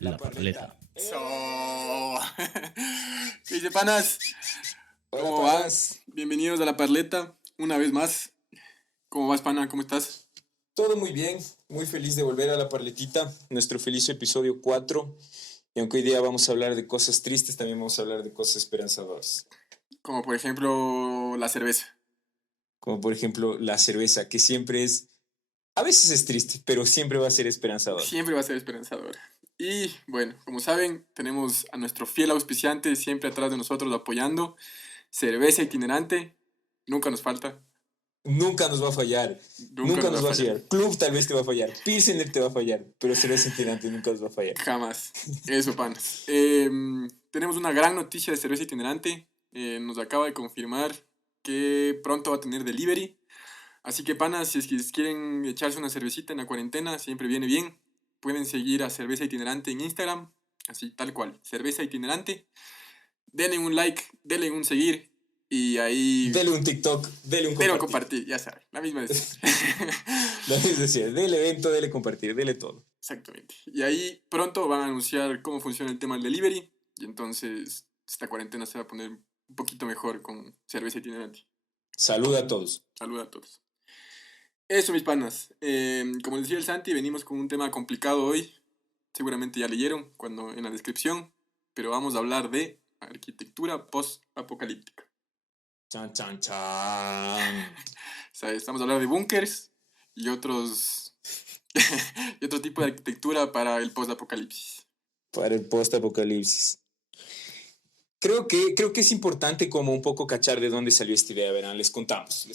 La Parleta. So... ¿Qué dice, panas? Hola, ¿Cómo va? panas. Bienvenidos a La Parleta, una vez más. ¿Cómo vas, pana? ¿Cómo estás? Todo muy bien, muy feliz de volver a La Parletita, nuestro feliz episodio 4. Y aunque hoy día vamos a hablar de cosas tristes, también vamos a hablar de cosas esperanzadoras. Como por ejemplo la cerveza. Como por ejemplo la cerveza, que siempre es, a veces es triste, pero siempre va a ser esperanzador. Siempre va a ser esperanzador. Y bueno, como saben, tenemos a nuestro fiel auspiciante siempre atrás de nosotros apoyando. Cerveza itinerante. Nunca nos falta. Nunca nos va a fallar, Nunca nunca nos va nos a va a fallar. fallar. Club tal vez te va a fallar, Pilsener te va a fallar, pero cerveza itinerante nunca nos va a fallar. Jamás. Eso, panas. Tenemos una gran noticia de cerveza itinerante. Nos acaba de confirmar que pronto va a tener delivery. Así que, panas, si es que quieren echarse una cervecita en la cuarentena, siempre viene bien. Pueden seguir a Cerveza Itinerante en Instagram. Así, tal cual. Cerveza Itinerante. Denle un like, denle un seguir. Y ahí... Dele un TikTok, dele un Denle un compartir. compartir, ya saben. La misma de siempre. Lo es decir, dele evento, dele compartir, dele todo. Exactamente. Y ahí pronto van a anunciar cómo funciona el tema del delivery. Y entonces esta cuarentena se va a poner un poquito mejor con cerveza itinerante. Salud a todos. Saludos a todos. Eso, mis panas. Como decía el Santi, venimos con un tema complicado hoy. Seguramente ya leyeron cuando en la descripción. Pero vamos a hablar de arquitectura post-apocalíptica. Chan, chan, chan. O sea, estamos hablando de búnkers y otros y otro tipo de arquitectura para el post-apocalipsis. Para el post-apocalipsis. Creo que es importante como un poco cachar de dónde salió esta idea, verán, les contamos.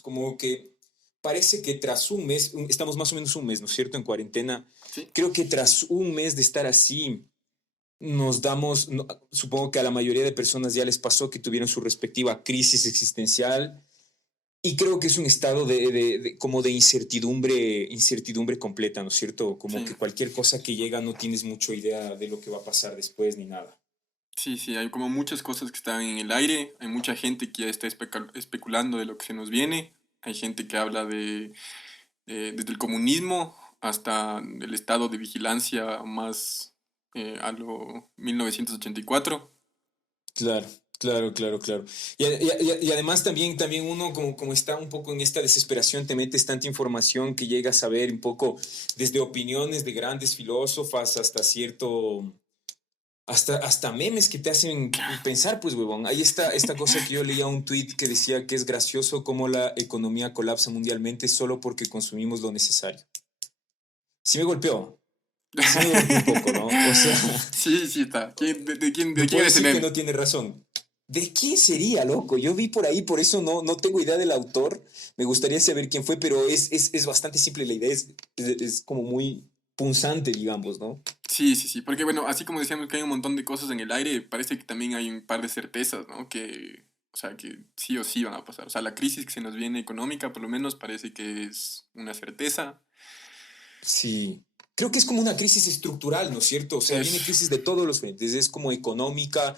Como que parece que tras un mes, estamos más o menos un mes, ¿no es cierto?, en cuarentena. ¿Sí? Creo que tras un mes de estar así, nos damos, supongo que a la mayoría de personas ya les pasó que tuvieron su respectiva crisis existencial. Y creo que es un estado como de incertidumbre completa, ¿no es cierto? Como Sí. que cualquier cosa que llega no tienes mucha idea de lo que va a pasar después ni nada. Sí, sí, hay como muchas cosas que están en el aire, hay mucha gente que ya está especulando de lo que se nos viene, hay gente que habla desde el comunismo hasta el estado de vigilancia más a lo 1984. Claro, claro. Y además también uno como está un poco en esta desesperación, te metes tanta información que llegas a ver un poco desde opiniones de grandes filósofas hasta memes que te hacen pensar, pues, huevón. Ahí está esta cosa que yo leía un tweet que decía que es gracioso cómo la economía colapsa mundialmente solo porque consumimos lo necesario. Sí me golpeó. Sí me golpeó un poco, ¿no? O sea, Sí, sí está. ¿De quién no es puedo ese decir que meme? no tiene razón. ¿De quién sería, loco? Yo vi por ahí, por eso no tengo idea del autor. Me gustaría saber quién fue, pero es bastante simple la idea. Es como muy punzante, digamos, ¿no? Sí, sí, sí, porque bueno, así como decíamos que hay un montón de cosas en el aire, parece que también hay un par de certezas, ¿no? O sea, que sí o sí van a pasar. O sea, la crisis que se nos viene económica, por lo menos, parece que es una certeza. Sí. Creo que es como una crisis estructural, ¿no es cierto? O sea, viene Es, crisis de todos los frentes. Es como económica,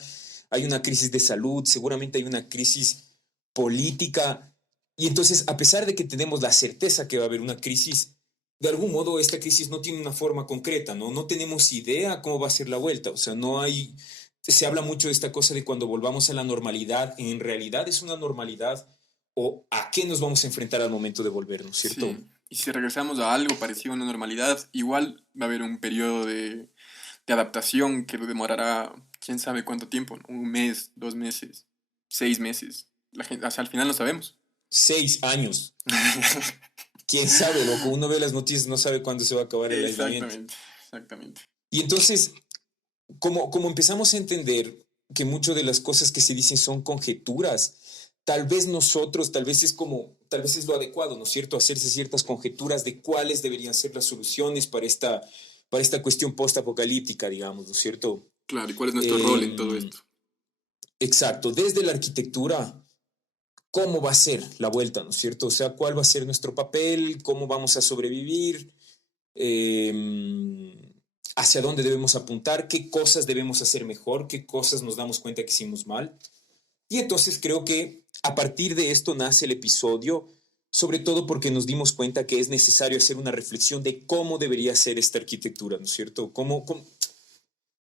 hay una crisis de salud, seguramente hay una crisis política. Y entonces, a pesar de que tenemos la certeza que va a haber una crisis, de algún modo esta crisis no tiene una forma concreta, ¿no? No tenemos idea cómo va a ser la vuelta. O sea, no hay... Se habla mucho de esta cosa de cuando volvamos a la normalidad. ¿En realidad es una normalidad? ¿O a qué nos vamos a enfrentar al momento de volver, ¿no es cierto? sí. Y si regresamos a algo parecido a una normalidad, igual va a haber un periodo de adaptación que demorará quién sabe cuánto tiempo, ¿no? Un mes, 2 meses, 6 meses. La gente, hasta al final no sabemos. 6 años. ¿Quién sabe, loco? Uno ve las noticias, no sabe cuándo se va a acabar el aislamiento. Exactamente, exactamente. Y entonces, como empezamos a entender que muchas de las cosas que se dicen son conjeturas, tal vez nosotros, tal vez es lo adecuado, ¿no es cierto? Hacerse ciertas conjeturas de cuáles deberían ser las soluciones para esta cuestión post-apocalíptica, digamos, ¿no es cierto? Claro, ¿y cuál es nuestro rol en todo Eh, esto? exacto, desde la arquitectura, ¿cómo va a ser la vuelta, ¿no es cierto? O sea, ¿cuál va a ser nuestro papel? ¿Cómo vamos a sobrevivir? Hacia dónde debemos apuntar, qué cosas debemos hacer mejor, qué cosas nos damos cuenta que hicimos mal. Y entonces creo que a partir de esto nace el episodio sobre todo porque nos dimos cuenta que es necesario hacer una reflexión de cómo debería ser esta arquitectura, ¿no es cierto?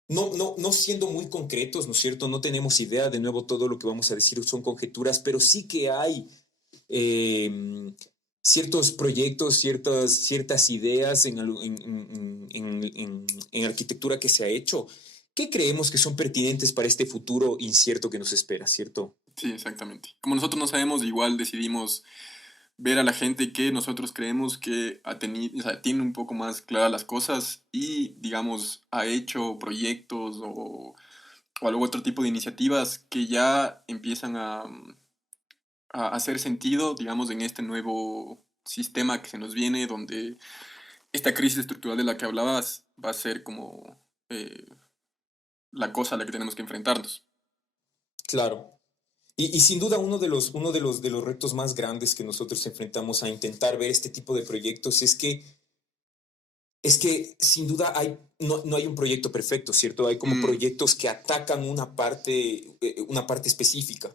No siendo muy concretos, ¿no es cierto? No tenemos idea, de nuevo todo lo que vamos a decir son conjeturas, pero sí que hay ciertos proyectos, ciertas ideas en arquitectura que se ha hecho, que creemos que son pertinentes para este futuro incierto que nos espera, ¿cierto? Sí, exactamente. Como nosotros no sabemos, igual decidimos ver a la gente que nosotros creemos que o sea, tiene un poco más claras las cosas y, digamos, ha hecho proyectos o algún otro tipo de iniciativas que ya empiezan a hacer sentido, digamos, en este nuevo sistema que se nos viene, donde esta crisis estructural de la que hablabas va a ser como la cosa a la que tenemos que enfrentarnos. Claro. Y sin duda uno de los retos más grandes que nosotros enfrentamos a intentar ver este tipo de proyectos es que sin duda no hay un proyecto perfecto, ¿cierto? Hay como Mm, proyectos que atacan una parte específica.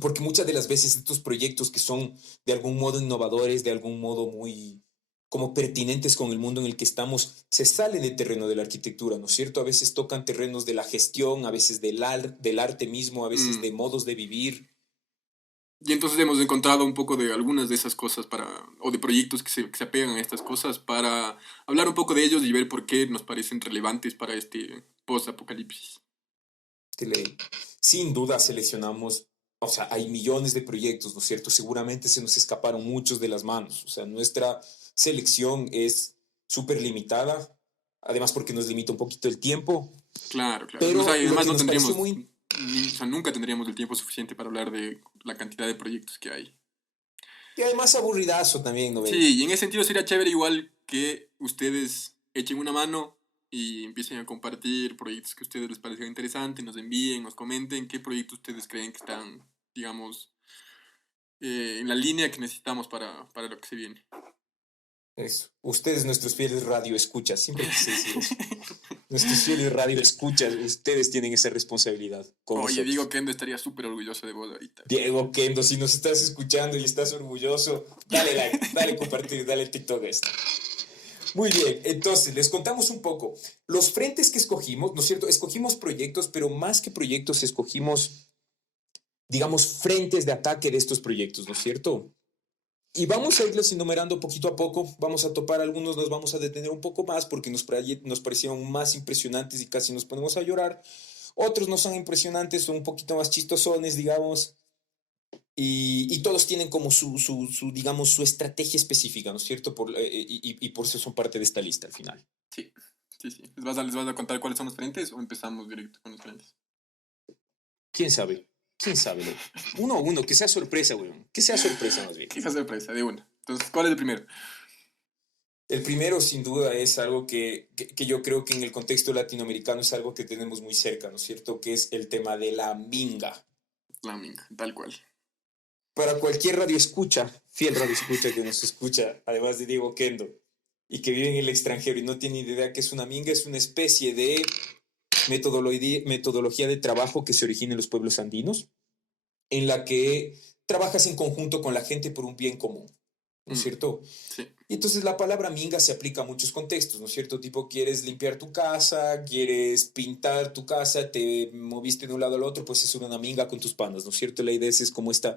Porque muchas de las veces estos proyectos que son de algún modo innovadores, de algún modo muy como pertinentes con el mundo en el que estamos, se salen del terreno de la arquitectura, ¿no es cierto? A veces tocan terrenos de la gestión, a veces del arte mismo, a veces de mm. modos de vivir. Y entonces hemos encontrado un poco de algunas de esas cosas o de proyectos que se apegan a estas cosas para hablar un poco de ellos y ver por qué nos parecen relevantes para este post-apocalipsis. Que sin duda seleccionamos, o sea, hay millones de proyectos, ¿no es cierto? Seguramente se nos escaparon muchos de las manos, o sea, nuestra selección es súper limitada, además porque nos limita un poquito el tiempo, Claro, claro. O sea, pero y lo además que no nos pareció tendríamos, muy... o sea, nunca tendríamos el tiempo suficiente para hablar de la cantidad de proyectos que hay. Y además aburridazo también, ¿no ven? Sí, y en ese sentido sería chévere igual que ustedes echen una mano y empiecen a compartir proyectos que a ustedes les parecieron interesantes, nos envíen, nos comenten qué proyectos ustedes creen que están, digamos, en la línea que necesitamos para lo que se viene. Eso. Ustedes, nuestros fieles radio escuchas, siempre quise decir eso. Nuestros fieles radio escuchas, ustedes tienen esa responsabilidad con Oye, digo nosotros. que Endo estaría súper orgulloso de vos ahorita. Diego Kendo, si nos estás escuchando y estás orgulloso, dale like, dale compartir, dale TikTok a esto. Muy bien, entonces les contamos un poco. Los frentes que escogimos, ¿no es cierto? Escogimos proyectos, pero más que proyectos, escogimos, digamos, frentes de ataque de estos proyectos, ¿no es cierto? Y vamos a irlos enumerando poquito a poco, vamos a topar algunos, nos vamos a detener un poco más porque nos parecieron más impresionantes y casi nos ponemos a llorar. Otros no son impresionantes, son un poquito más chistosones, digamos. Y todos tienen como digamos, su estrategia específica, ¿no es cierto? Y por eso son parte de esta lista al final. Sí, sí, sí. Les vas a contar cuáles son los frentes o empezamos directo con los frentes? ¿Quién sabe? ¿Quién sabe, loco? Uno a uno, que sea sorpresa, weón. Que sea sorpresa más bien. Quizás sorpresa, de una. Entonces, ¿cuál es el primero? El primero, sin duda, es algo que yo creo que en el contexto latinoamericano es algo que tenemos muy cerca, ¿no es cierto? Que es el tema de la minga. La minga, tal cual. Para cualquier radio escucha, fiel radio escucha que nos escucha, además de Diego Kendo, y que vive en el extranjero y no tiene idea que es una minga, es una especie de metodología de trabajo que se origina en los pueblos andinos, en la que trabajas en conjunto con la gente por un bien común, ¿no es Mm, cierto? sí. Y entonces la palabra minga se aplica a muchos contextos, ¿no es cierto? Tipo, quieres limpiar tu casa, quieres pintar tu casa, te moviste de un lado al otro, pues es una minga con tus panas, ¿no es cierto? La idea es como esta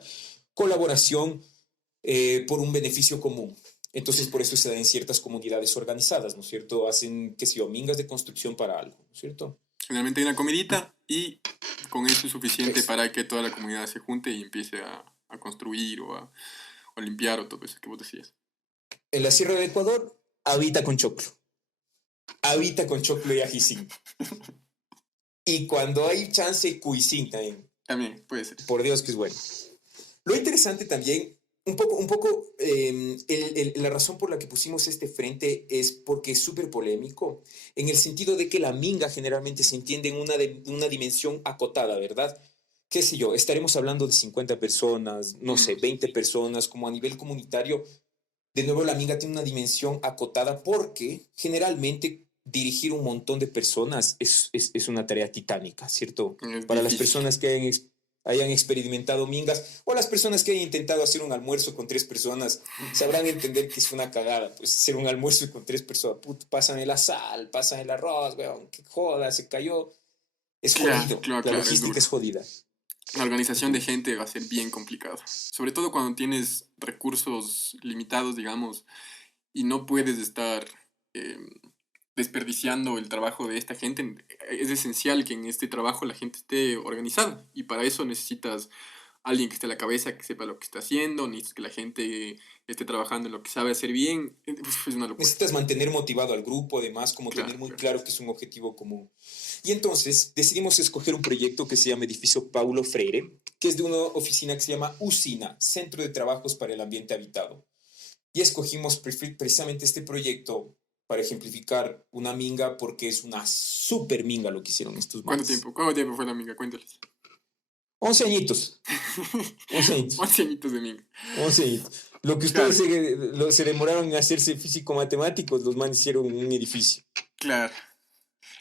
colaboración por un beneficio común. Entonces, por eso se da en ciertas comunidades organizadas, ¿no es cierto? Hacen, qué sé yo, mingas de construcción para algo, ¿no es cierto? Generalmente hay una comidita y con eso es suficiente Eso. para que toda la comunidad se junte y empiece a construir o a limpiar o todo eso que vos decías. En la Sierra del Ecuador, habita con choclo. Habita con choclo y ajicín. Y cuando hay chance, cuisín también. También puede ser. Por Dios que es bueno. Lo interesante también, un poco la razón por la que pusimos este frente es porque es súper polémico, en el sentido de que la minga generalmente se entiende en una dimensión acotada, ¿verdad? Qué sé yo, estaremos hablando de 50 personas, no sé, Mm, 20 personas, como a nivel comunitario. De nuevo, la minga tiene una dimensión acotada porque generalmente dirigir un montón de personas es una tarea titánica, ¿cierto? es Para las difícil. personas que hayan hayan experimentado mingas, o las personas que hayan intentado hacer un almuerzo con 3 personas, sabrán entender que es una cagada, pues hacer un almuerzo con 3 personas, puto, pasan la sal, pasan el arroz, weón, que joda, se cayó, es Claro, jodido, claro, la claro, es logística duro. es jodida. La organización de Ujú. gente va a ser bien complicado. Sobre todo cuando tienes recursos limitados, digamos, y no puedes estar eh, desperdiciando el trabajo de esta gente. Es esencial que en este trabajo la gente esté organizada y para eso necesitas alguien que esté a la cabeza, que sepa lo que está haciendo, necesitas que la gente esté trabajando en lo que sabe hacer bien. Es una locura. Necesitas mantener motivado al grupo, además, como tener Claro, muy claro. claro que es un objetivo común. Y entonces decidimos escoger un proyecto que se llama Edificio Paulo Freire, que es de una oficina que se llama UCINA, Centro de Trabajos para el Ambiente Habitado. Y escogimos precisamente este proyecto para ejemplificar una minga porque es una super minga lo que hicieron estos ¿Cuánto manes. tiempo? ¿Cuánto tiempo fue la amiga? Cuéntales. 11 añitos, 11 añitos, 11 añitos de amiga. 11 añitos. Lo que ustedes Claro, se demoraron en hacerse físico-matemáticos, los manes hicieron un edificio. claro.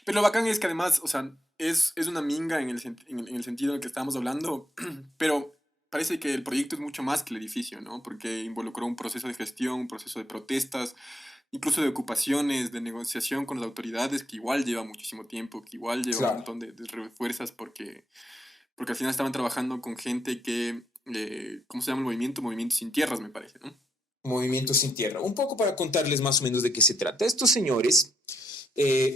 Pero lo bacán es que además, o sea, es una minga en en el sentido en el que estábamos hablando, pero parece que el proyecto es mucho más que el edificio, ¿no? Porque involucró un proceso de gestión, un proceso de protestas, incluso de ocupaciones, de negociación con las autoridades, que igual lleva muchísimo tiempo, que igual lleva un Claro. montón de refuerzas, porque al final estaban trabajando con gente que, ¿cómo se llama el movimiento? Movimiento sin tierras, me parece, ¿no? Movimiento sin tierra. Un poco para contarles más o menos de qué se trata. Estos señores,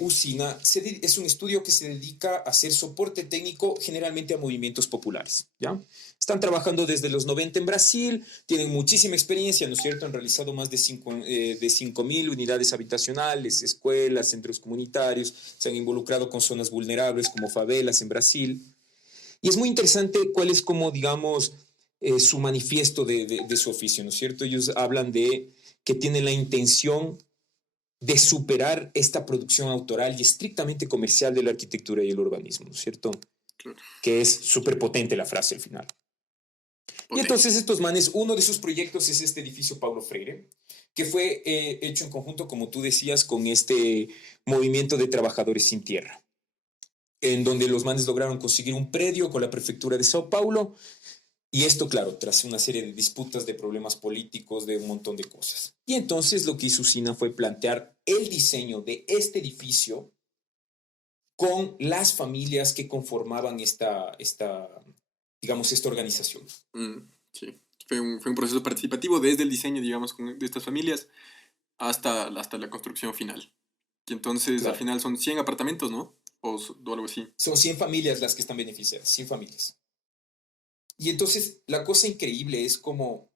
UCINA, es un estudio que se dedica a hacer soporte técnico generalmente a movimientos populares. ¿Ya? Están trabajando desde los 90 en Brasil, tienen muchísima experiencia, ¿no es cierto? Han realizado más de 5.000 unidades habitacionales, escuelas, centros comunitarios, se han involucrado con zonas vulnerables como favelas en Brasil. Y es muy interesante cuál es como, digamos, su manifiesto de su oficio, ¿no es cierto? Ellos hablan de que tienen la intención de superar esta producción autoral y estrictamente comercial de la arquitectura y el urbanismo, ¿no es cierto? Claro, Que es súper potente la frase al final. Y potente. entonces estos manes, uno de sus proyectos es este edificio Paulo Freire, que fue hecho en conjunto, como tú decías, con este movimiento de trabajadores sin tierra, en donde los manes lograron conseguir un predio con la prefectura de Sao Paulo. Y esto, claro, tras una serie de disputas, de problemas políticos, de un montón de cosas. Y entonces lo que hizo Sina fue plantear el diseño de este edificio con las familias que conformaban digamos, esta organización. Sí, fue un proceso participativo desde el diseño, digamos, de estas familias hasta la construcción final. Y entonces al Claro. final son 100 apartamentos, ¿no? O algo así. Son 100 familias las que están beneficiadas, 100 familias. Y entonces la cosa increíble es como,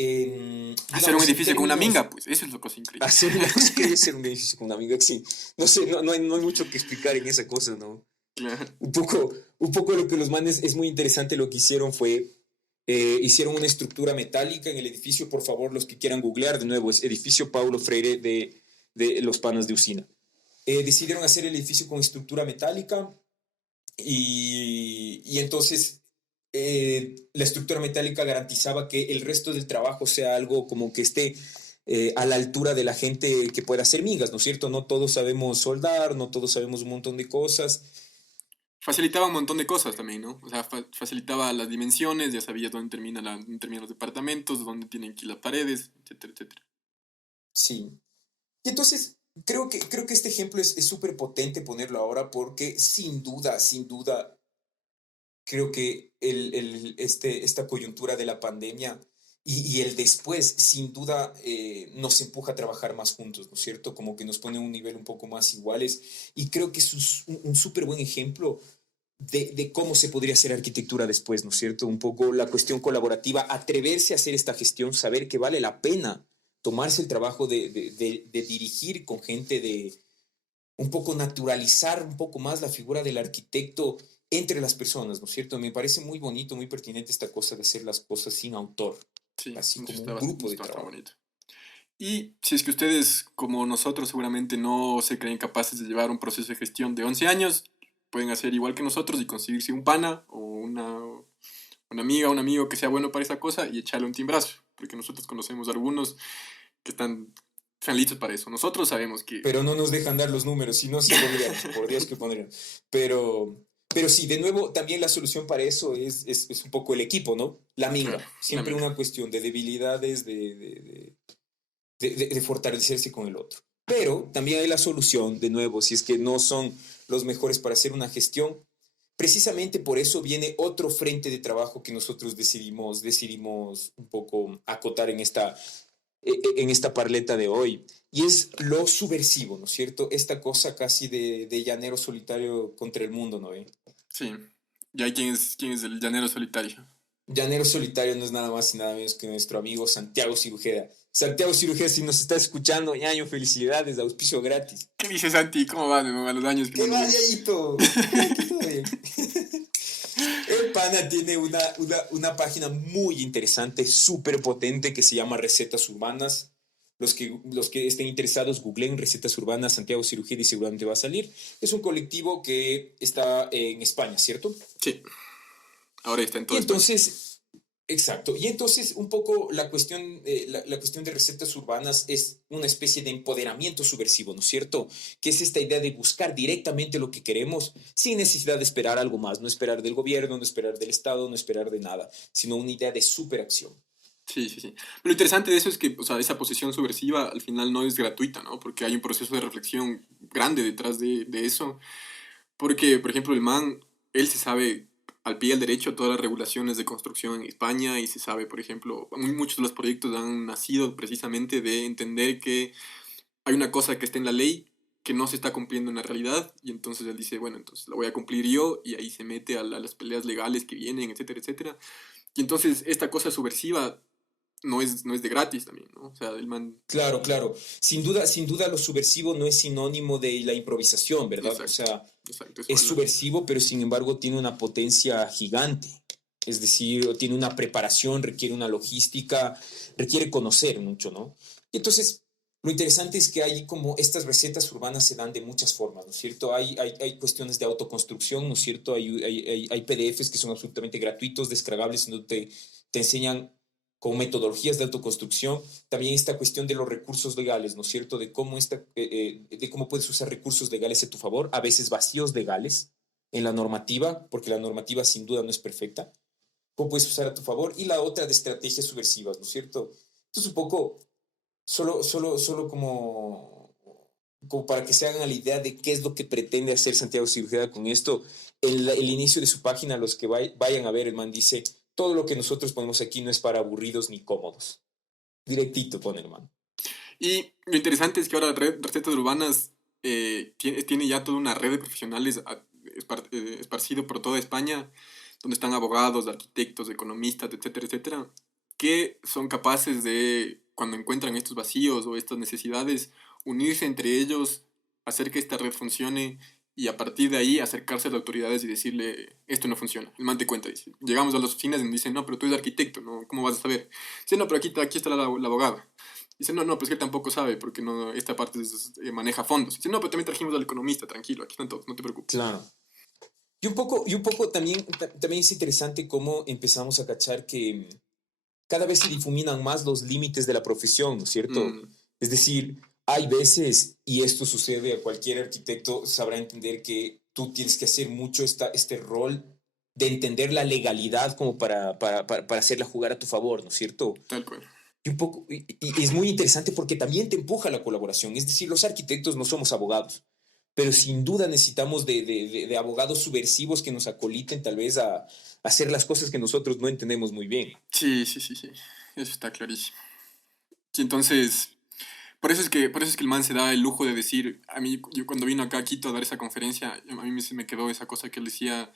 Hacer un digamos, en edificio con una términos minga, pues eso es lo cosa increíble. hacer una cosa que es ser un edificio con una amiga, sí. No sé, no hay mucho que explicar en esa cosa, ¿no? Claro. Un poco lo que los manes es muy interesante lo que hicieron fue, hicieron una estructura metálica en el edificio, por favor, los que quieran googlear, de nuevo, es edificio Paulo Freire de los panas de Usina. Decidieron hacer el edificio con estructura metálica y entonces la estructura metálica garantizaba que el resto del trabajo sea algo como que esté a la altura de la gente que pueda hacer migas, ¿no es cierto? No todos sabemos soldar, no todos sabemos un montón de cosas. Facilitaba un montón de cosas también, ¿no? O sea, facilitaba las dimensiones, ya sabías dónde terminan los departamentos, dónde tienen que ir las paredes, etcétera, etcétera. Sí. Y entonces creo que este ejemplo es súper potente ponerlo ahora porque sin duda, creo que esta coyuntura de la pandemia y el después, sin duda, nos empuja a trabajar más juntos, ¿no es cierto? Como que nos pone a un nivel un poco más iguales. Y creo que es un súper buen ejemplo de cómo se podría hacer arquitectura después, ¿no es cierto? Un poco la cuestión colaborativa, atreverse a hacer esta gestión, saber que vale la pena tomarse el trabajo de dirigir con gente, de un poco naturalizar un poco más la figura del arquitecto entre las personas, ¿no es cierto? Me parece muy bonito, muy pertinente esta cosa de hacer las cosas sin autor, Sí, así eso como está un bastante, grupo eso de está bastante trabajo. bonito. Y si es que ustedes, como nosotros, seguramente no se creen capaces de llevar un proceso de gestión de 11 años, pueden hacer igual que nosotros y conseguirse un pana o una amiga, un amigo que sea bueno para esa cosa y echarle un timbrazo. Porque nosotros conocemos algunos que están listos para eso. Nosotros sabemos que... Pero no nos dejan dar los números, si no, sí pondríamos, por Dios que pondríamos. Pero, Pero sí, de nuevo, también la solución para eso es un poco el equipo, ¿no? La Claro, minga. la Siempre minga. una cuestión de debilidades, de fortalecerse con el otro. Pero también hay la solución, de nuevo, si es que no son los mejores para hacer una gestión. Precisamente por eso viene otro frente de trabajo que nosotros decidimos un poco acotar en esta parleta de hoy. Y es lo subversivo, ¿no es cierto? Esta cosa casi de llanero solitario contra el mundo, ¿no? Sí. ¿Y hay quién es el llanero solitario? Llanero solitario no es nada más y nada menos que nuestro amigo Santiago Cirujeda. Santiago Cirujeda, si nos estás escuchando, ñaño, felicidades, auspicio gratis. ¿Qué dice Santi? ¿Cómo van a los años que no ¿Qué nos va, vemos? Yayito? Aquí todo bien. El pana tiene una página muy interesante, súper potente, que se llama Recetas Urbanas. Los que estén interesados, googleen Recetas Urbanas, Santiago Cirujeda y seguramente va a salir. Es un colectivo que está en España, ¿cierto? Sí, ahora está en Y toda España. entonces, exacto. Y entonces, un poco la cuestión de recetas urbanas es una especie de empoderamiento subversivo, ¿no es cierto? Que es esta idea de buscar directamente lo que queremos sin necesidad de esperar algo más, no esperar del gobierno, no esperar del Estado, no esperar de nada, sino una idea de superacción. Sí, sí, sí. Pero lo interesante de eso es que, o sea, esa posición subversiva al final no es gratuita, ¿no? Porque hay un proceso de reflexión grande detrás de eso. Porque, por ejemplo, el man, él se sabe al pie del derecho todas las regulaciones de construcción en España y se sabe, por ejemplo, muchos de los proyectos han nacido precisamente de entender que hay una cosa que está en la ley que no se está cumpliendo en la realidad y entonces él dice, bueno, entonces la voy a cumplir yo y ahí se mete a las peleas legales que vienen, etcétera, etcétera. Y entonces esta cosa subversiva no es de gratis también, ¿no? O sea, el man... Claro, claro. Sin duda lo subversivo no es sinónimo de la improvisación, ¿verdad? O Exacto, sea, exacto, es es valor. subversivo, pero sin embargo tiene una potencia gigante. Es decir, tiene una preparación, requiere una logística, requiere conocer mucho, ¿no? Y entonces, lo interesante es que hay como estas recetas urbanas se dan de muchas formas, ¿no es cierto? Hay cuestiones de autoconstrucción, ¿no es cierto? Hay PDFs que son absolutamente gratuitos, descargables, en donde te enseñan con metodologías de autoconstrucción. También esta cuestión de los recursos legales, ¿no es cierto? De cómo puedes usar recursos legales a tu favor, a veces vacíos legales en la normativa, porque la normativa sin duda no es perfecta. Cómo puedes usar a tu favor. Y la otra de estrategias subversivas, ¿no es cierto? Entonces, un poco, solo como para que se hagan a la idea de qué es lo que pretende hacer Santiago Cirujeda con esto. El inicio de su página, los que vayan a ver, el man dice, todo lo que nosotros ponemos aquí no es para aburridos ni cómodos. Directito pone el man. Y lo interesante es que ahora Recetas Urbanas tiene ya toda una red de profesionales esparcido por toda España, donde están abogados, arquitectos, economistas, etcétera, etcétera, que son capaces de, cuando encuentran estos vacíos o estas necesidades, unirse entre ellos, hacer que esta red funcione y a partir de ahí acercarse a las autoridades y decirle, esto no funciona. El man te cuenta, dice, llegamos a las oficinas y nos dicen, no, pero tú eres arquitecto, ¿no? ¿Cómo vas a saber? Dice, no, pero aquí está la abogada. Dice, no, no, pues que él tampoco sabe porque no, esta parte maneja fondos. Dice, no, pero también trajimos al economista, tranquilo, aquí están todos, no te preocupes. Claro. Y un poco también es interesante cómo empezamos a cachar que cada vez se difuminan más los límites de la profesión, ¿no es cierto? Mm, Es decir, hay veces, y esto sucede a cualquier arquitecto, sabrá entender que tú tienes que hacer mucho este rol de entender la legalidad como para hacerla jugar a tu favor, ¿no es cierto? tal cual. Y es muy interesante porque también te empuja la colaboración. Es decir, los arquitectos no somos abogados, pero sin duda necesitamos de abogados subversivos que nos acoliten tal vez a hacer las cosas que nosotros no entendemos muy bien. Sí, sí, sí, sí. Eso está clarísimo. Y entonces, por eso es que el man se da el lujo de decir, a mí, yo cuando vino acá a Quito a dar esa conferencia, a mí se me quedó esa cosa que él decía,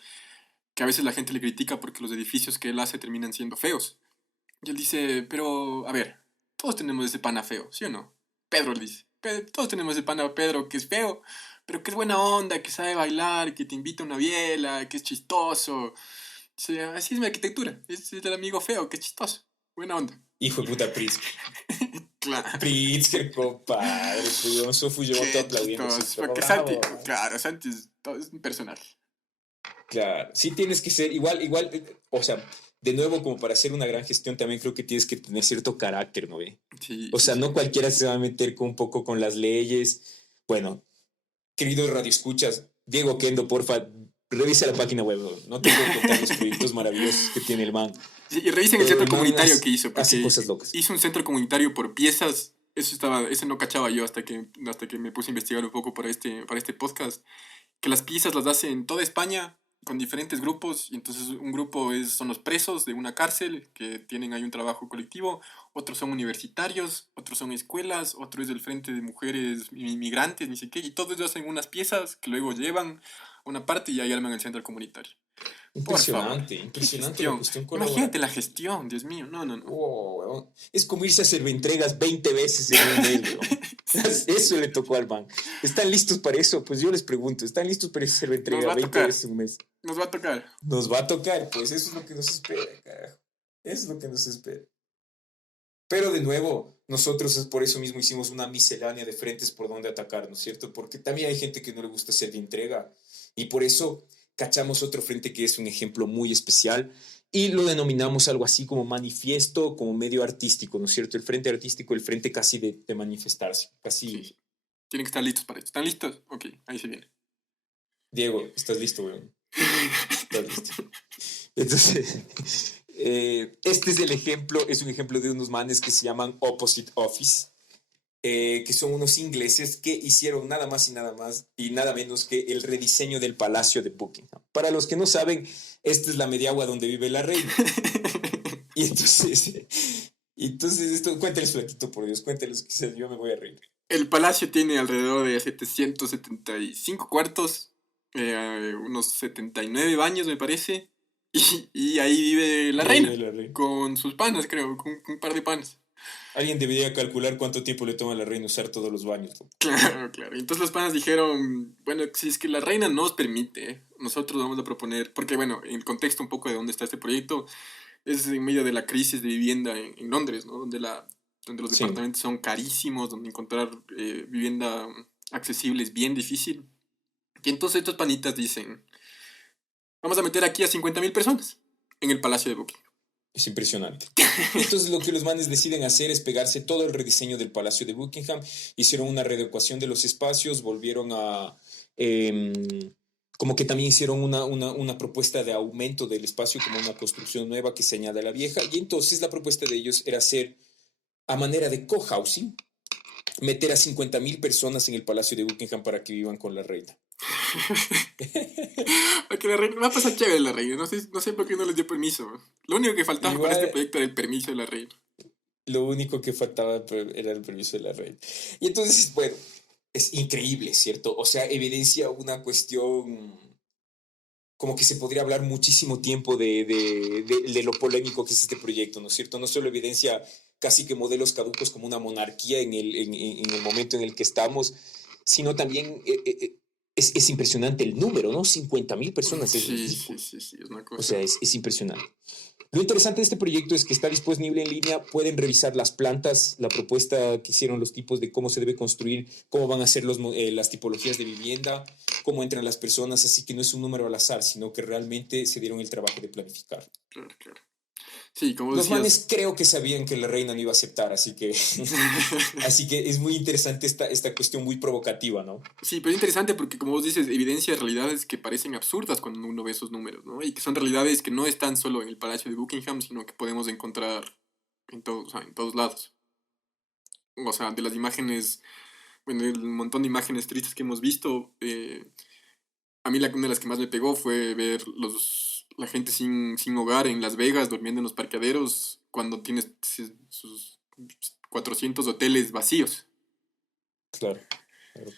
que a veces la gente le critica porque los edificios que él hace terminan siendo feos. Y él dice, pero, a ver, todos tenemos ese pana feo, ¿sí o no? Pedro le dice, todos tenemos ese pana Pedro que es feo, pero que es buena onda, que sabe bailar, que te invita a una biela, que es chistoso. O sea, así es mi arquitectura, es el amigo feo, que es chistoso, buena onda. Hijo de puta Pritzker. Claro, Pritzker, compadre. Fui Fujimoto qué aplaudiendo así, chistoso. pero Porque Santi, bravo. claro, Santi es, todo es un personal. Claro, sí tienes que ser igual, o sea, de nuevo, como para hacer una gran gestión, también creo que tienes que tener cierto carácter, ¿no ve? Sí, O sí, sea, sí. no cualquiera se va a meter con un poco con las leyes. Bueno, queridos radioescuchas, Diego Kendo, porfa, Revisa la página web, no te puedo contar los proyectos maravillosos que tiene el man. Sí, y revisen el Pero centro el man comunitario que hizo, hace porque cosas locas. hizo un centro comunitario por piezas. Ese no cachaba yo hasta que me puse a investigar un poco para este podcast. Que las piezas las hace en toda España con diferentes grupos. Y entonces un grupo son los presos de una cárcel que tienen ahí un trabajo colectivo. Otros son universitarios, otros son escuelas, otro es el Frente de Mujeres Inmigrantes, ni sé qué. Y todos ellos hacen unas piezas que luego llevan a una parte y ahí arman el centro comunitario. Por favor. Impresionante, ¿Qué impresionante la gestión? cuestión Imagínate colaborativa. la gestión, Dios mío. No, no, no. Wow, weón. Es como irse a Servientregas 20 veces en un mes, weón. Eso le tocó al man. ¿Están listos para eso? Pues yo les pregunto, ¿están listos para irse a Nos va Servientrega a 20 tocar. veces en un mes? Nos va a tocar. Nos va a tocar, pues eso es lo que nos espera, carajo. Eso es lo que nos espera. Pero de nuevo, nosotros por eso mismo hicimos una miscelánea de frentes por donde atacar, ¿no es cierto? Porque también hay gente que no le gusta ser de entrega. Y por eso cachamos otro frente que es un ejemplo muy especial y lo denominamos algo así como manifiesto, como medio artístico, ¿no es cierto? El frente artístico, el frente casi de manifestarse, casi... Sí. Tienen que estar listos para esto. ¿Están listos? Ok, ahí se viene. Diego, ¿estás listo, weón? Estás listo. Entonces, este es un ejemplo de unos manes que se llaman Opposite Office, que son unos ingleses que hicieron nada más y nada menos que el rediseño del Palacio de Buckingham. Para los que no saben, esta es la mediagua donde vive la reina. Y entonces cuéntales, flaquito, por Dios, cuéntales, quizás yo me voy a reír. El palacio tiene alrededor de 775 cuartos, unos 79 baños, me parece. Y ahí vive la Y ahí reina, vive la reina. con sus panas, creo, con un par de panas. Alguien debería calcular cuánto tiempo le toma a la reina usar todos los baños, ¿no? Claro, claro. Entonces los panas dijeron, bueno, si es que la reina nos permite, nosotros vamos a proponer, porque bueno, en el contexto un poco de dónde está este proyecto, es en medio de la crisis de vivienda en Londres, ¿no? Donde los Sí. departamentos son carísimos, donde encontrar vivienda accesible es bien difícil. Y entonces estos panitas dicen, vamos a meter aquí a 50.000 personas en el Palacio de Buckingham. Es impresionante. Entonces lo que los manes deciden hacer es pegarse todo el rediseño del Palacio de Buckingham, hicieron una readecuación de los espacios, volvieron a... como que también hicieron una propuesta de aumento del espacio, como una construcción nueva que se añade a la vieja, y entonces la propuesta de ellos era hacer, a manera de cohousing, meter a 50.000 personas en el Palacio de Buckingham para que vivan con la reina. Porque la reina, va a pasar chévere la reina, no sé por qué no les dio permiso. Lo único que faltaba Igual, para este proyecto era el permiso de la reina. lo único que faltaba era el permiso de la reina. Y entonces, bueno, es increíble, ¿cierto? O sea, evidencia una cuestión como que se podría hablar muchísimo tiempo de lo polémico que es este proyecto, ¿no es cierto? No solo evidencia casi que modelos caducos como una monarquía en el momento en el que estamos, sino también es impresionante el número, ¿no? 50.000 personas es Sí, ridículo. sí, es una O cosa. sea, es impresionante. Lo interesante de este proyecto es que está disponible en línea, pueden revisar las plantas, la propuesta que hicieron los tipos de cómo se debe construir, cómo van a ser las tipologías de vivienda, cómo entran las personas, así que no es un número al azar, sino que realmente se dieron el trabajo de planificar. Claro, claro. Sí, como Los decías. manes creo que sabían que la reina no iba a aceptar, así que es muy interesante esta cuestión muy provocativa, ¿no? Sí, pero es interesante porque, como vos dices, evidencia realidades que parecen absurdas cuando uno ve esos números, ¿no? Y que son realidades que no están solo en el Palacio de Buckingham, sino que podemos encontrar o sea, en todos lados. O sea, de las imágenes, bueno, el montón de imágenes tristes que hemos visto, a mí una de las que más me pegó fue ver la gente sin hogar en Las Vegas, durmiendo en los parqueaderos, cuando tienes sus 400 hoteles vacíos. Claro,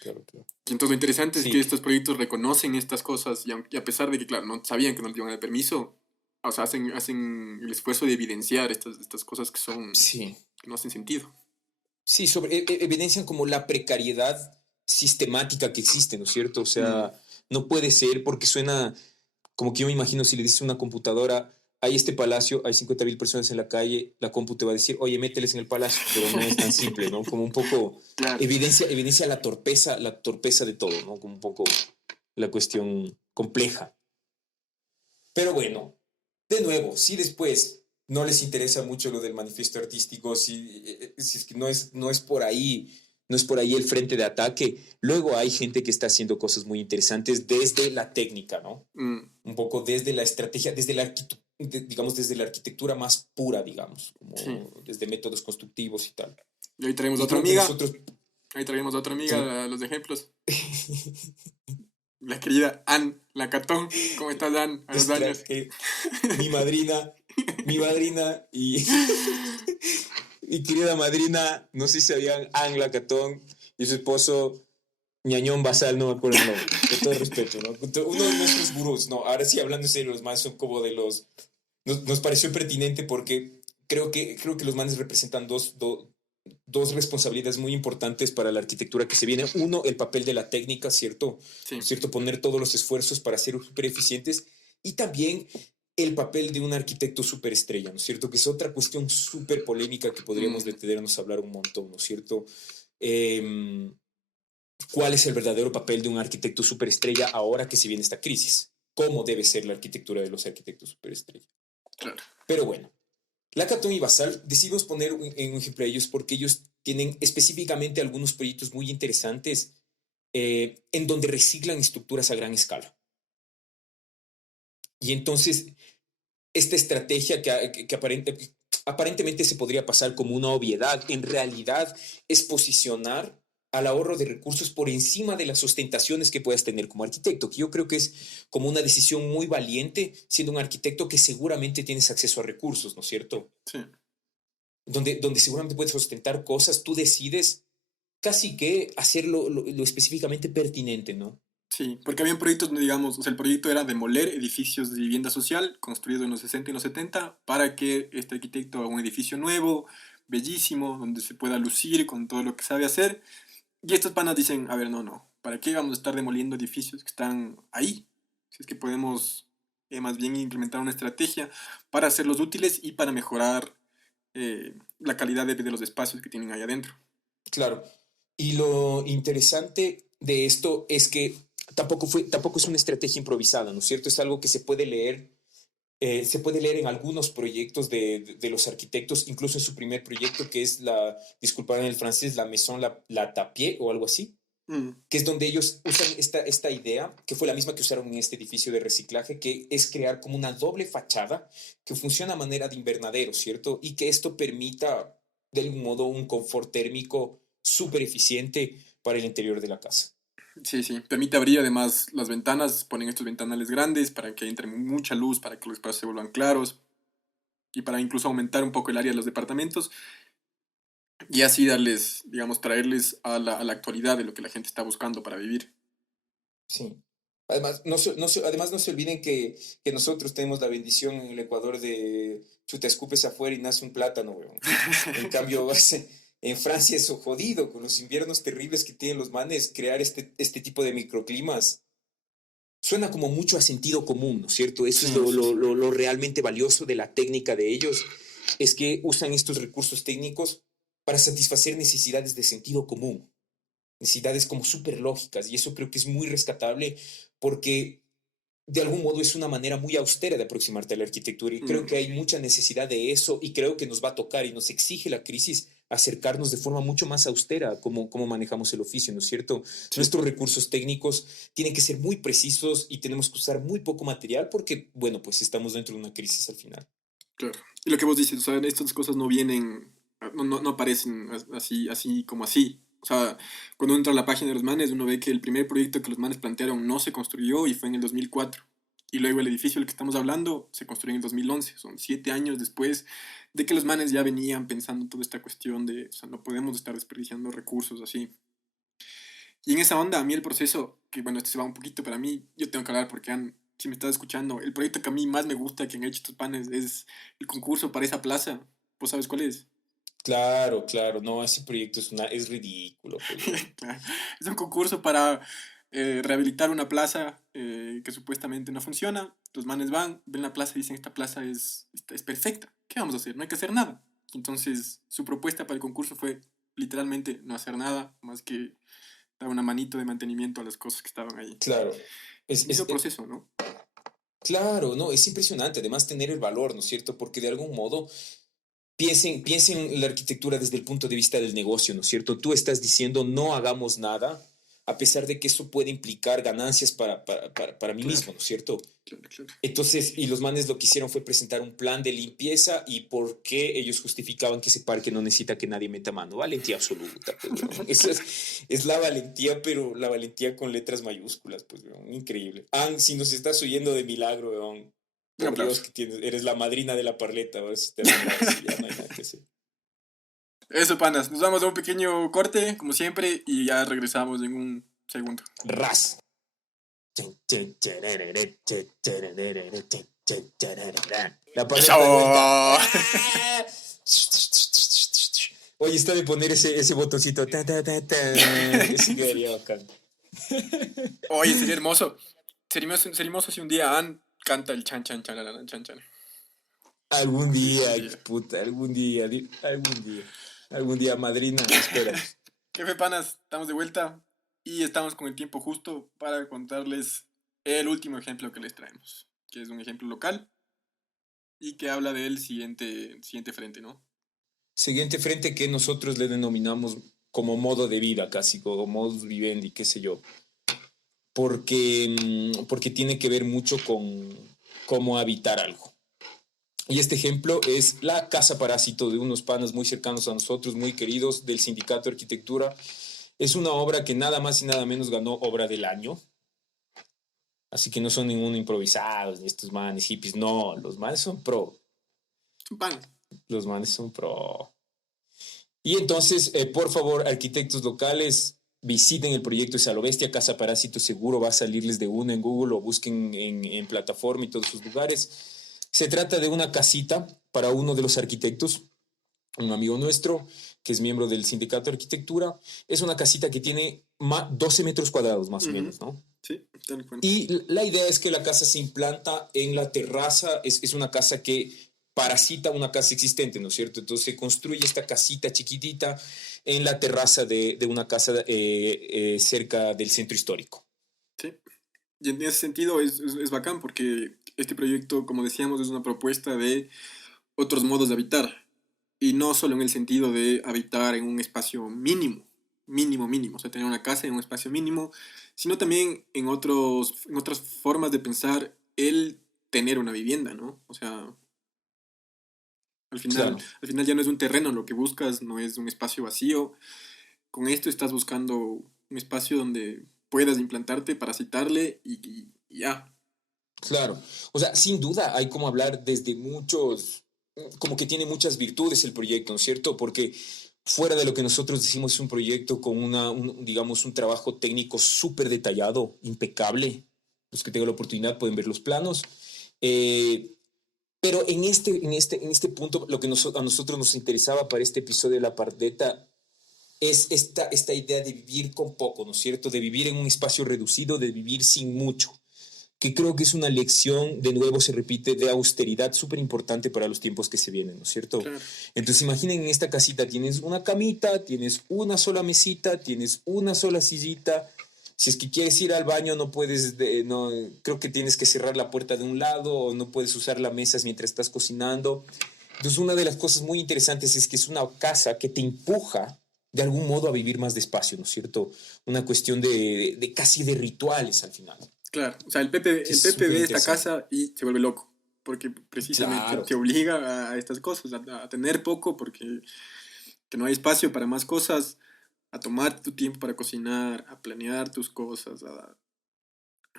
claro. Y entonces lo interesante es Sí. que estos proyectos reconocen estas cosas y a pesar de que, claro, no sabían que no les iban a dar permiso, o sea, hacen el esfuerzo de evidenciar estas cosas Sí. que no hacen sentido. Sí, evidencian como la precariedad sistemática que existe, ¿no es cierto? O sea, no puede ser porque suena como que yo me imagino si le dices a una computadora, hay este palacio, hay 50.000 personas en la calle, la compu te va a decir, oye, mételes en el palacio, pero no es tan simple, ¿no? Como un poco Claro. evidencia la torpeza de todo, ¿no? Como un poco la cuestión compleja. Pero bueno, de nuevo, si después no les interesa mucho lo del manifiesto artístico, si es que no es por ahí, no es por ahí el frente de ataque. Luego hay gente que está haciendo cosas muy interesantes desde la técnica, ¿no? Un poco desde la estrategia, desde la digamos, desde la arquitectura más pura, digamos, Sí. como desde métodos constructivos y tal. Y ahí traemos a Y otra creo que amiga. nosotros... Ahí traemos a otra ten- amiga a los ejemplos. La querida Ann Lacatón. ¿Cómo estás, Ann? A los nuestra, años. mi madrina y mi querida madrina, no sé si sabían, Angla Catón y su esposo Ñañón Basal, no me acuerdo el nombre, con todo el respeto, ¿no? Uno de nuestros gurús, ¿no? Ahora sí, hablando en serio, los manes son como de los... Nos pareció pertinente porque creo que los manes representan dos responsabilidades muy importantes para la arquitectura que se viene. Uno, el papel de la técnica, ¿cierto? Sí. ¿Cierto? Poner todos los esfuerzos para ser súper eficientes. Y también el papel de un arquitecto superestrella, ¿no es cierto? Que es otra cuestión súper polémica que podríamos detenernos a hablar un montón, ¿no es cierto? ¿Cuál es el verdadero papel de un arquitecto superestrella ahora que se viene esta crisis? ¿Cómo debe ser la arquitectura de los arquitectos superestrella? Claro. Pero bueno, Lacatón y Basal decidimos poner en un ejemplo a ellos porque ellos tienen específicamente algunos proyectos muy interesantes en donde reciclan estructuras a gran escala. Y entonces, esta estrategia que aparentemente se podría pasar como una obviedad, en realidad es posicionar al ahorro de recursos por encima de las ostentaciones que puedas tener como arquitecto, que yo creo que es como una decisión muy valiente, siendo un arquitecto que seguramente tienes acceso a recursos, ¿no es cierto? Sí. Donde seguramente puedes ostentar cosas, tú decides casi que hacerlo lo específicamente pertinente, ¿no? Sí, porque habían proyectos, no digamos, o sea, el proyecto era demoler edificios de vivienda social construidos en los 60 y los 70 para que este arquitecto haga un edificio nuevo, bellísimo, donde se pueda lucir con todo lo que sabe hacer. Y estos panas dicen, a ver, no, ¿para qué vamos a estar demoliendo edificios que están ahí? Si es que podemos más bien implementar una estrategia para hacerlos útiles y para mejorar la calidad de los espacios que tienen ahí adentro. Claro. Y lo interesante de esto es que tampoco es una estrategia improvisada, ¿no es cierto? Es algo que se puede leer en algunos proyectos de los arquitectos, incluso en su primer proyecto, que es disculpad en el francés, la Maison la Tapier o algo así, Mm, que es donde ellos usan esta idea, que fue la misma que usaron en este edificio de reciclaje, que es crear como una doble fachada que funciona a manera de invernadero, ¿cierto? Y que esto permita, de algún modo, un confort térmico súper eficiente para el interior de la casa. sí, sí. Permite abrir además las ventanas, ponen estos ventanales grandes para que entre mucha luz, para que los espacios se vuelvan claros y para incluso aumentar un poco el área de los departamentos y así darles, digamos, traerles a la actualidad de lo que la gente está buscando para vivir. Sí. Además, además, no se olviden que nosotros tenemos la bendición en el Ecuador de chuta, escupes afuera y nace un plátano, weón. En cambio, en Francia es jodido, con los inviernos terribles que tienen los manes, crear este tipo de microclimas. Suena como mucho a sentido común, ¿no es cierto? Eso Sí, es sí, sí. lo realmente valioso de la técnica de ellos, es que usan estos recursos técnicos para satisfacer necesidades de sentido común, necesidades como súper lógicas, y eso creo que es muy rescatable porque de algún modo es una manera muy austera de aproximarte a la arquitectura y creo Mm, que hay mucha necesidad de eso y creo que nos va a tocar y nos exige la crisis acercarnos de forma mucho más austera como manejamos el oficio, ¿no es cierto? sí, Nuestros recursos técnicos tienen que ser muy precisos y tenemos que usar muy poco material porque, bueno, pues estamos dentro de una crisis al final. claro. Y lo que vos dices, o sea, estas cosas no vienen, no aparecen así, así como así. O sea, cuando uno entra a la página de los manes, uno ve que el primer proyecto que los manes plantearon no se construyó y fue en el 2004. Y luego el edificio del que estamos hablando se construyó en el 2011. Son 7 años después de que los manes ya venían pensando toda esta cuestión de, o sea, no podemos estar desperdiciando recursos así. Y en esa onda, a mí el proceso, que bueno, este se va un poquito, para mí, yo tengo que hablar porque si me estás escuchando, el proyecto que a mí más me gusta que han hecho estos panes es el concurso para esa plaza. ¿Vos sabes cuál es? Claro, claro, no, ese proyecto es ridículo, pelón. Claro. Es un concurso para rehabilitar una plaza que supuestamente no funciona. Los manes van, ven la plaza y dicen, esta plaza es perfecta. ¿Qué vamos a hacer? No hay que hacer nada. Entonces, su propuesta para el concurso fue literalmente no hacer nada, más que dar una manito de mantenimiento a las cosas que estaban ahí. Claro, El mismo proceso, ¿no? claro, no, es impresionante, además tener el valor, ¿no es cierto? Porque de algún modo piensen la arquitectura desde el punto de vista del negocio, ¿no es cierto? Tú estás diciendo no hagamos nada, a pesar de que eso puede implicar ganancias para mí Claro, mismo, ¿no es cierto? claro, claro. Entonces, y los manes lo que hicieron fue presentar un plan de limpieza y por qué ellos justificaban que ese parque no necesita que nadie meta mano. Valentía absoluta, pues, weón. Eso es la valentía, pero la valentía con letras mayúsculas, pues, weón. Increíble. Ang, si nos estás oyendo de milagro, weón, Un por Dios aplauso. que tienes, eres la madrina de la parleta, a ver si te has logrado, si ya no hay nada que hacer. Eso, panas. Nos vamos a un pequeño corte, como siempre, y ya regresamos en un segundo. Ras. La ¡Eso! paleta de vuelta. Oye, está de poner ese botoncito. Ese quedaría bacán. Oye, sería hermoso. Sería hermoso si un día Ann canta el chan chan chan chan chan. Algún Así, día, un día. puta, algún día, algún día. Algún día, madrina, espéranos. Jefe panas, estamos de vuelta y estamos con el tiempo justo para contarles el último ejemplo que les traemos, que es un ejemplo local y que habla del siguiente frente, ¿no? Siguiente frente que nosotros le denominamos como modo de vida, casi, como modus vivendi, qué sé yo. Porque tiene que ver mucho con cómo habitar algo. Y este ejemplo es la casa parásito de unos panas muy cercanos a nosotros, muy queridos, del Sindicato de Arquitectura. Es una obra que nada más y nada menos ganó obra del año. Así que no son ninguno improvisados, ni estos manes hippies, no, los manes son pro. Es un pan. Los manes son pro. Y entonces, por favor, arquitectos locales, visiten el proyecto de Bestia, Casa Parásito, seguro va a salirles de uno en Google o busquen en plataforma y todos sus lugares. Se trata de una casita para uno de los arquitectos, un amigo nuestro, que es miembro del Sindicato de Arquitectura. Es una casita que tiene 12 metros cuadrados, más o menos, ¿no? Sí, tal cuenta. Y la idea es que la casa se implanta en la terraza, es una casa que parasita una casa existente, ¿no es cierto? Entonces se construye esta casita chiquitita en la terraza de una casa cerca del centro histórico. Sí. Y en ese sentido es bacán porque este proyecto, como decíamos, es una propuesta de otros modos de habitar. Y no solo en el sentido de habitar en un espacio mínimo, o sea, tener una casa en un espacio mínimo, sino también en otras formas de pensar el tener una vivienda, ¿no? O sea, Claro, al final ya no es un terreno, lo que buscas no es un espacio vacío. Con esto estás buscando un espacio donde puedas implantarte, parasitarle y ya. claro. O sea, sin duda hay como hablar desde muchos, como que tiene muchas virtudes el proyecto, ¿no es cierto? Porque fuera de lo que nosotros decimos es un proyecto con digamos, un trabajo técnico súper detallado, impecable. Los que tengan la oportunidad pueden ver los planos. Eh, pero en este punto, lo que a nosotros nos interesaba para este episodio de La Pardeta es esta idea de vivir con poco, ¿no es cierto? De vivir en un espacio reducido, de vivir sin mucho, que creo que es una lección, de nuevo se repite, de austeridad súper importante para los tiempos que se vienen, ¿no es cierto? Claro. Entonces imaginen en esta casita tienes una camita, tienes una sola mesita, tienes una sola sillita. Si es que quieres ir al baño, no puedes, no, creo que tienes que cerrar la puerta de un lado o no puedes usar las mesas mientras estás cocinando. Entonces una de las cosas muy interesantes es que es una casa que te empuja de algún modo a vivir más despacio, ¿no es cierto? Una cuestión de casi de rituales al final. Claro, o sea, Que el es Pepe súper ve esta interesante. casa y se vuelve loco, porque precisamente Claro, te obliga a estas cosas, a tener poco, porque que no hay espacio para más cosas, a tomarte tu tiempo para cocinar, a planear tus cosas, a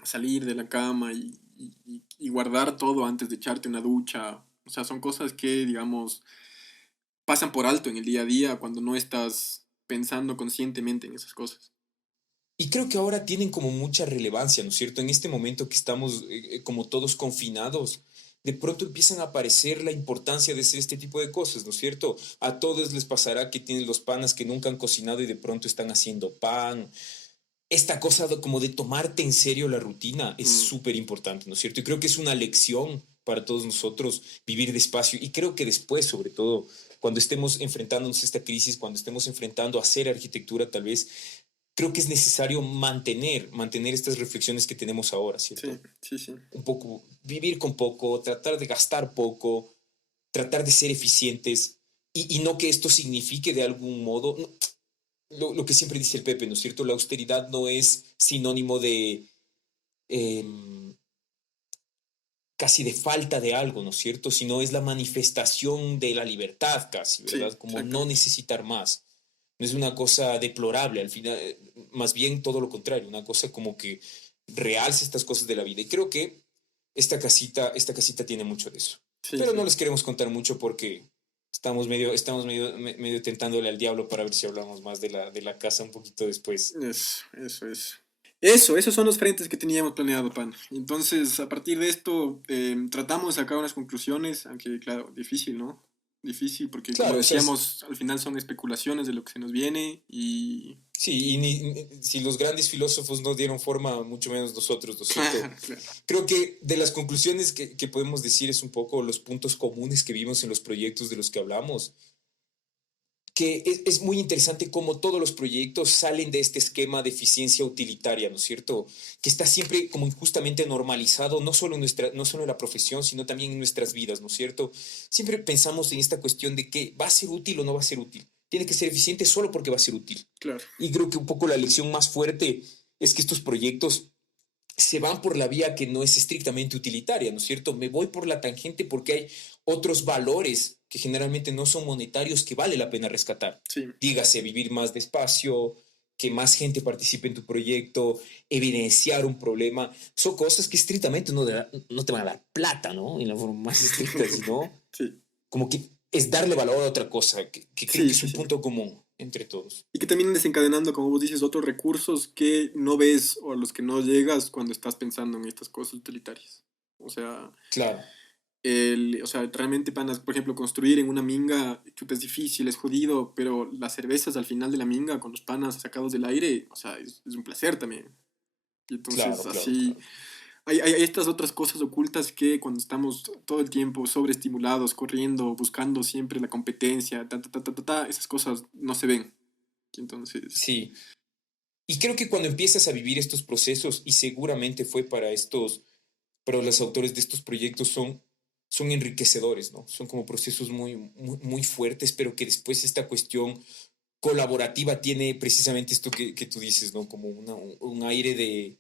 salir de la cama y guardar todo antes de echarte una ducha. O sea, son cosas que, digamos, pasan por alto en el día a día cuando no estás pensando conscientemente en esas cosas. y creo que ahora tienen como mucha relevancia, ¿no es cierto? En este momento que estamos como todos confinados, de pronto empiezan a aparecer la importancia de hacer este tipo de cosas, ¿no es cierto? A todos les pasará que tienen los panas que nunca han cocinado y de pronto están haciendo pan. Esta cosa como de tomarte en serio la rutina es Mm, súper importante, ¿no es cierto? Y creo que es una lección para todos nosotros vivir despacio y creo que después, sobre todo, cuando estemos enfrentándonos a esta crisis, cuando estemos enfrentando a hacer arquitectura, tal vez creo que es necesario mantener estas reflexiones que tenemos ahora, sí, ¿cierto? sí, sí. Un poco, vivir con poco, tratar de gastar poco, tratar de ser eficientes. y no que esto signifique de algún modo, lo que siempre dice el Pepe, ¿no es cierto? La austeridad no es sinónimo de em, casi de falta de algo, ¿no es cierto? Sino es la manifestación de la libertad casi, Sí, ¿verdad? Como no exactamente. necesitar más. No es una cosa deplorable, al final, más bien todo lo contrario, una cosa como que realza estas cosas de la vida. Y creo que esta casita tiene mucho de eso. Sí, Pero no sí. les queremos contar mucho porque estamos medio tentándole al diablo para ver si hablamos más de la casa un poquito después. Eso, eso. Esos son los frentes que teníamos planeado, pan. Entonces, a partir de esto, tratamos de sacar unas conclusiones, aunque, claro, difícil, ¿no? Difícil, porque como Claro, o sea, decíamos, al final son especulaciones de lo que se nos viene y... sí, y si los grandes filósofos no dieron forma, mucho menos nosotros, ¿no es cierto? Claro, claro. Creo que de las conclusiones que podemos decir es un poco los puntos comunes que vimos en los proyectos de los que hablamos, que es muy interesante cómo todos los proyectos salen de este esquema de eficiencia utilitaria, ¿no es cierto? Que está siempre como injustamente normalizado, no solo en la profesión, sino también en nuestras vidas, ¿no es cierto? Siempre pensamos en esta cuestión de que va a ser útil o no va a ser útil. Tiene que ser eficiente solo porque va a ser útil. Claro. Y creo que un poco la lección más fuerte es que estos proyectos se van por la vía que no es estrictamente utilitaria, ¿no es cierto? Me voy por la tangente porque hay otros valores que generalmente no son monetarios que vale la pena rescatar. Sí, Dígase, vivir más despacio, que más gente participe en tu proyecto, evidenciar un problema. Son cosas que estrictamente no te van a dar plata, ¿no? En la forma más estricta, sino sí, como que es darle valor a otra cosa, que creo sí, que es sí, un sí. punto común entre todos. Y que también desencadenando, como vos dices, otros recursos que no ves o a los que no llegas cuando estás pensando en estas cosas utilitarias. O sea, Claro, realmente, panas, por ejemplo, construir en una minga, chuta, es difícil, es jodido, pero las cervezas al final de la minga con los panas sacados del aire, o sea, es un placer también. Y entonces, claro, claro, así, claro. hay estas otras cosas ocultas que cuando estamos todo el tiempo sobreestimulados, corriendo, buscando siempre la competencia, esas cosas no se ven. Y entonces, Sí, y creo que cuando empiezas a vivir estos procesos, y seguramente fue para los autores de estos proyectos, son enriquecedores, ¿no? Son como procesos muy, muy, muy fuertes, pero que después esta cuestión colaborativa tiene precisamente esto que tú dices, ¿no? Como un aire de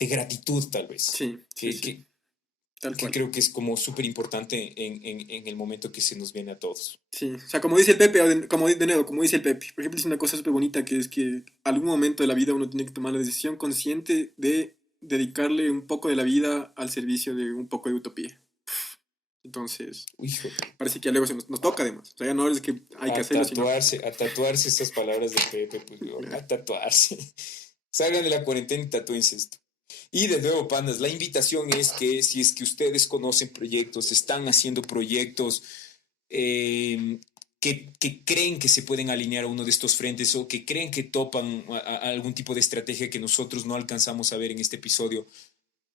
gratitud, tal vez, sí, sí, que, sí, que, tal que cual. creo que es como súper importante en el momento que se nos viene a todos. Sí, o sea, como dice el Pepe, de nuevo, como dice el Pepe, por ejemplo, es una cosa súper bonita que es que algún momento de la vida uno tiene que tomar la decisión consciente de dedicarle un poco de la vida al servicio de un poco de utopía. Entonces, Híjole. parece que ya luego nos toca además. O sea, ya no es que hay que hacerlo, sino que... A tatuarse estas palabras de Pepe, pues, weón, a tatuarse. Salgan de la cuarentena y tatúense esto. Y de nuevo, panas, la invitación es que si es que ustedes conocen proyectos, están haciendo proyectos eh, que creen que se pueden alinear a uno de estos frentes o que creen que topan a algún tipo de estrategia que nosotros no alcanzamos a ver en este episodio,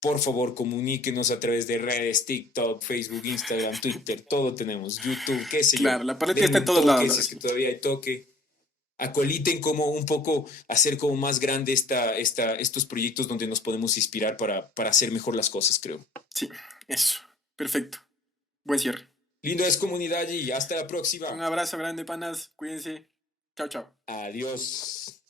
por favor, comuníquenos a través de redes, TikTok, Facebook, Instagram, Twitter, todo tenemos, YouTube, qué sé yo. Claro, la paleta está Denle en un todos toque lados si ahora es que sí. todavía hay toque. Acoliten como un poco, hacer como más grande estos proyectos donde nos podemos inspirar para hacer mejor las cosas, creo. Sí, eso. Perfecto. Buen cierre. Lindo es comunidad y hasta la Un próxima. abrazo grande, panas. Cuídense. Chao, chao. Adiós.